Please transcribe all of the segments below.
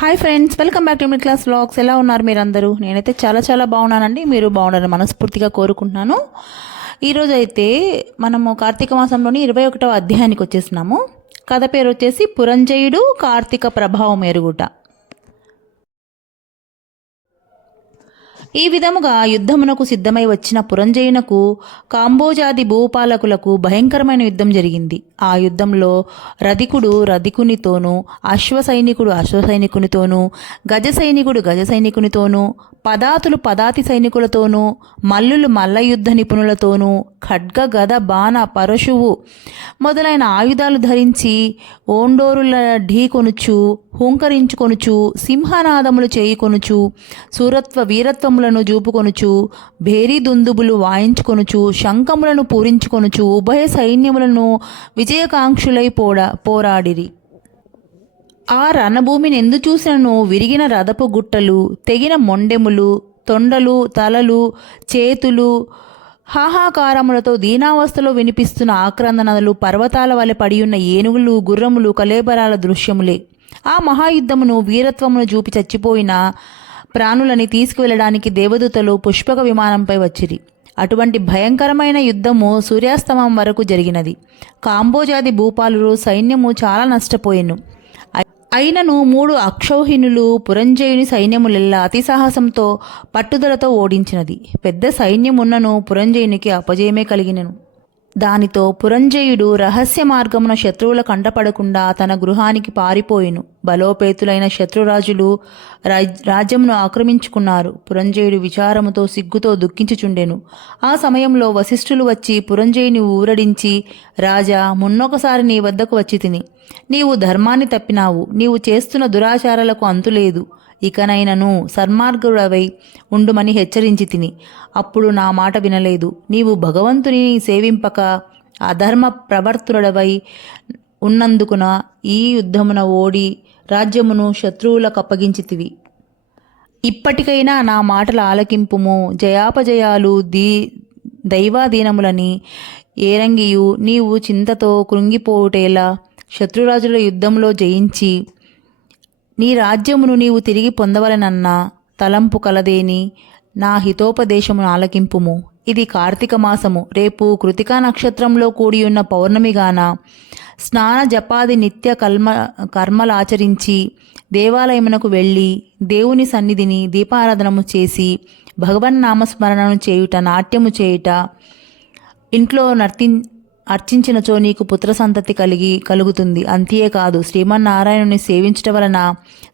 Hi friends, welcome back to middle class vlogs. ఎలా ఉన్నారు మీరందరూ? నేనైతే చాలా బాగున్నానండి. మీరు బాగున్నారని మనస్ఫూర్తిగా కోరుకుంటున్నాను. ఈరోజు అయితే మనము కార్తీక మాసంలోని 21వ అధ్యాయానికి వచ్చేసినాము. కథ పేరు వచ్చేసి పురంజయుడు కార్తీక ప్రభావం ఎరుగుట. ఈ విధముగా యుద్ధమునకు సిద్ధమై వచ్చిన పురంజయునకు కాంబోజాది భూపాలకులకు భయంకరమైన యుద్ధం జరిగింది. ఆ యుద్ధంలో రధికుడు రధికునితోనూ, అశ్వసైనికుడు అశ్వసైనికునితోనూ, గజ సైనికుడు గజ సైనికునితోనూ, పదాతులు పదాతి సైనికులతోనూ, మల్లులు మల్లయుద్ధ నిపుణులతోనూ, ఖడ్గ గద బాణ పరశువు మొదలైన ఆయుధాలు ధరించి ఓండోరుల ఢీకొనుచు, హుంకరించుకొనుచు, సింహనాదములు చేయుకొనుచు, సూరత్వ వీరత్వములను జూపుకొనుచు, భేరీ దుందుబులు వాయించుకొనుచు, శంఖములను పూరించుకొనుచు ఉభయ సైన్యములను విజయకాంక్షులై పోరాడిరి. ఆ రణభూమిని ఎందు చూసినను విరిగిన రథపు గుట్టలు, తెగిన మొండెములు, తొండలు, తలలు, చేతులు, హాహాకారములతో దీనావస్థలో వినిపిస్తున్న ఆక్రందనలు, పర్వతాల వలె పడియున్న ఏనుగులు, గుర్రములు, కలేబరాల దృశ్యములే. ఆ మహాయుద్ధమును వీరత్వమును చూపి చచ్చిపోయిన ప్రాణులని తీసుకువెళ్ళడానికి దేవదూతలు పుష్పక విమానంపై వచ్చిరి. అటువంటి భయంకరమైన యుద్ధము సూర్యాస్తమం వరకు జరిగినది. కాంబోజాది భూపాలురు సైన్యము చాలా నష్టపోయెను. అయినను 3 అక్షౌహిణులు పురంజయుని సైన్యములెల్లా అతి సాహసంతో పట్టుదలతో ఓడించినది. పెద్ద సైన్యమున్నను పురంజయునికి అపజయమే కలిగినను. దానితో పురంజయుడు రహస్య మార్గమున శత్రువుల కంటపడకుండా తన గృహానికి పారిపోయిను. బలోపేతులైన శత్రురాజులు రాజ్యమును ఆక్రమించుకున్నారు. పురంజయుడు విచారముతో సిగ్గుతో దుఃఖించుచుండెను. ఆ సమయంలో వశిష్ఠులు వచ్చి పురంజయుని ఊరడించి, రాజా, మున్నొకసారి నీ వద్దకు వచ్చి తిని నీవు ధర్మాన్ని తప్పినావు. నీవు చేస్తున్న దురాచారాలకు అంతులేదు. ఇకనైనను సన్మార్గుడవై ఉండుమని హెచ్చరించి తిని. అప్పుడు నా మాట వినలేదు. నీవు భగవంతుని సేవింపక అధర్మ ప్రవర్తుడవై ఉన్నందుకున ఈ యుద్ధమున ఓడి రాజ్యమును శత్రువులకు అప్పగించితివి. ఇప్పటికైనా నా మాటల ఆలకింపుము. జయాపజయాలు దైవాధీనములని ఏరంగియు నీవు చింతతో కృంగిపోవుటేలా శత్రురాజుల యుద్ధంలో జయించి నీ రాజ్యమును నీవు తిరిగి పొందవలనన్న తలంపు కలదేని నా హితోపదేశమును ఆలకింపుము. ఇది కార్తీక మాసము. రేపు కృతికా నక్షత్రంలో కూడియున్న పౌర్ణమిగాన స్నాన జపాది నిత్య కర్మలాచరించి దేవాలయమునకు వెళ్ళి దేవుని సన్నిధిని దీపారాధనము చేసి భగవన్నామస్మరణను చేయుట, నాట్యము చేయుట, ఇంట్లో అర్చించినచో నీకు పుత్ర సంతతి కలుగుతుంది. అంతేకాదు, శ్రీమన్నారాయణుని సేవించటం వలన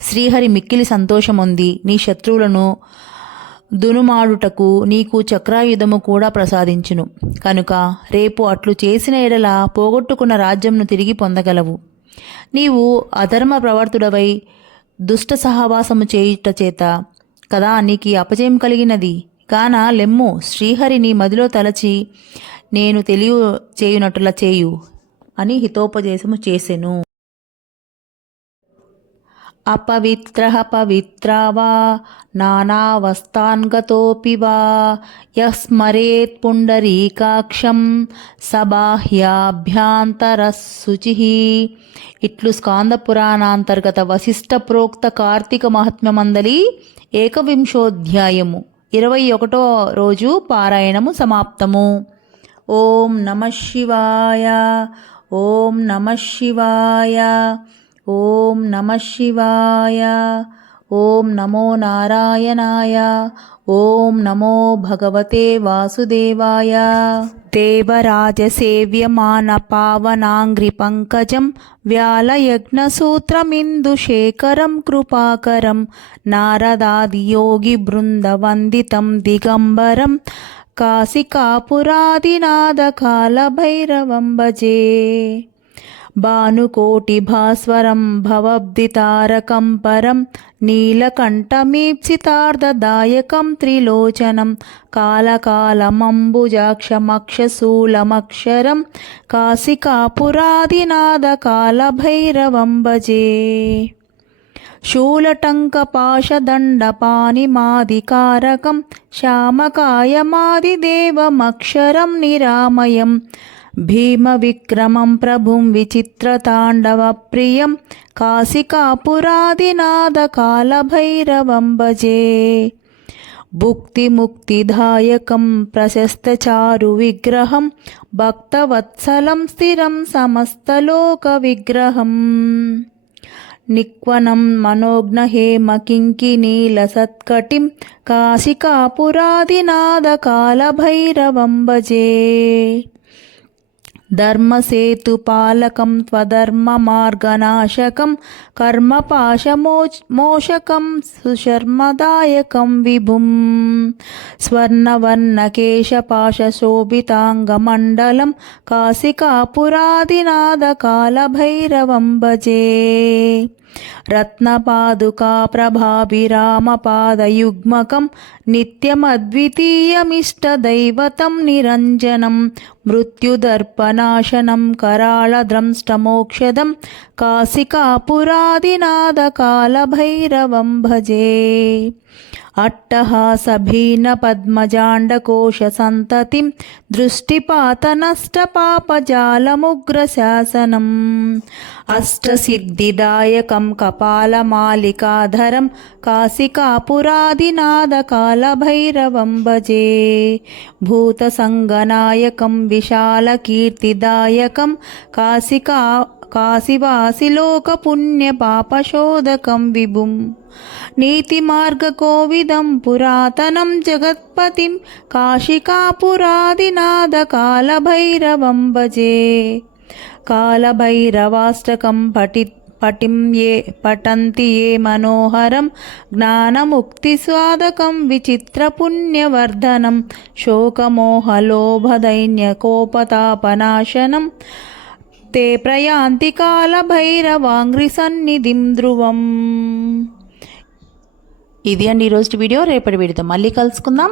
శ్రీహరి మిక్కిలి సంతోషముంది నీ శత్రువులను దునుమాడుటకు నీకు చక్రాయుధము కూడా ప్రసాదించును. కనుక రేపు అట్లు చేసిన ఎడల పోగొట్టుకున్న రాజ్యంను తిరిగి పొందగలవు. నీవు అధర్మ ప్రవర్తుడవై దుష్ట సహవాసము చేయుట చేత కదా నీకు అపజయం కలిగినది. కాన లెమ్ము, శ్రీహరి నీ మదిలో తలచి నేను చేయునట్ల చేయు అని హితోపదేశము చేసెను. అపవిత్రః పవిత్రా వా నానావస్థాన్గతోపి వా యస్మరేత్ పుండరీకాక్షం సబాహ్యాభ్యాంతరశుచిః. ఇట్లు స్కాంద పురాణాంతర్గత వశిష్ఠ ప్రోక్త కార్తీక మహాత్మ్యమందలి 21వ 21వ రోజు పారాయణము సమాప్తము. ఓం నమః శివాయ. ఓం నమః శివాయ. ఓం నమః శివాయ. ఓం నమో నారాయణాయ. ఓం నమో భగవతే వాసుదేవాయ. దేవరాజసేవ్యమాన పావనాంగ్రి పంకజం వ్యాలయజ్ఞసూత్రమిందుశేఖరం కృపాకరం నారదాదియోగి బృందవందితం దిగంబరం కాశికాపురాదినాథకాలభైరవం భజే. భానుకోటి భాస్వరం భవబ్దితారకం పరం నీలకంఠమీప్సితార్ధదాయకం త్రిలోచనం కాలకాలమంబుజాక్షమక్షశూలమక్షరం కాశికాపురాదినాథకాలభైరవం భజే. శూలటంకపాశదండపానిమాదికారకం శ్యామకాయమాదిదేవమక్షరం నిరామయం భీమవిక్రమం ప్రభుం విచిత్రతాండవప్రియం కాశికాపురాదినాథకాలభైరవం భజే. భుక్తిముక్తిదాయకం ప్రశస్తచారు విగ్రహం భక్తవత్సలం స్థిరం సమస్తలోకవిగ్రహం. నిక్వనం మనోజ్ఞహేమ కింకినీలసత్కటిం కాశికాపురాదినాథకాలభైరవం భజే. ధర్మసేతుపాలకం త్వధర్మమార్గనాశకం కర్మపాశమోచకం సుశర్మదాయకం విభుం. స్వర్ణవర్ణకేశపాశశోభితాంగమండలం కాశికాపురాదినాథకాలభైరవం భజే. రత్నపాదుకా ప్రభాభిరామపాదయుగ్మకం నిత్యమద్వితీయమిష్టదైవతం నిరంజనం మృత్యుదర్పనాశనం कराळद्रंष्टमोक्षदं काशिकापुरादिनाथकालभैरवं भजे. अट्टहासभीनपद्मजाण्डकोशसन्ततिं दृष्टिपातनष्टपापजालमुग्रशासनम् अष्टसिद्धिदायकं कपालमालिकाधरं काशिकापुरादिनाथकालभैरवं भजे. भूतसङ्गनायकं विशालकीर्तिदायकं काशिवासिलोकपुण्यपापशोधकं विभुं. नीतिमार्गकोविदं पुरातनं जगत्पतिं काशिकापुरादिनाथकालभैरवं भजे. कालभैरवाष्टकं पठन्ति ये मनोहरं ज्ञानमुक्तिस्वादकं विचित्रपुण्यवर्धनं शोकमोहलोभदैन्यकोपतापनाशनं ते प्रयान्ति कालभैरवाङ्घ్రిసన్నిధిం ధ్రువం. ఇది అండి ఈరోజు వీడియో. రేపటి వీడియోతో మళ్ళీ కలుసుకుందాం.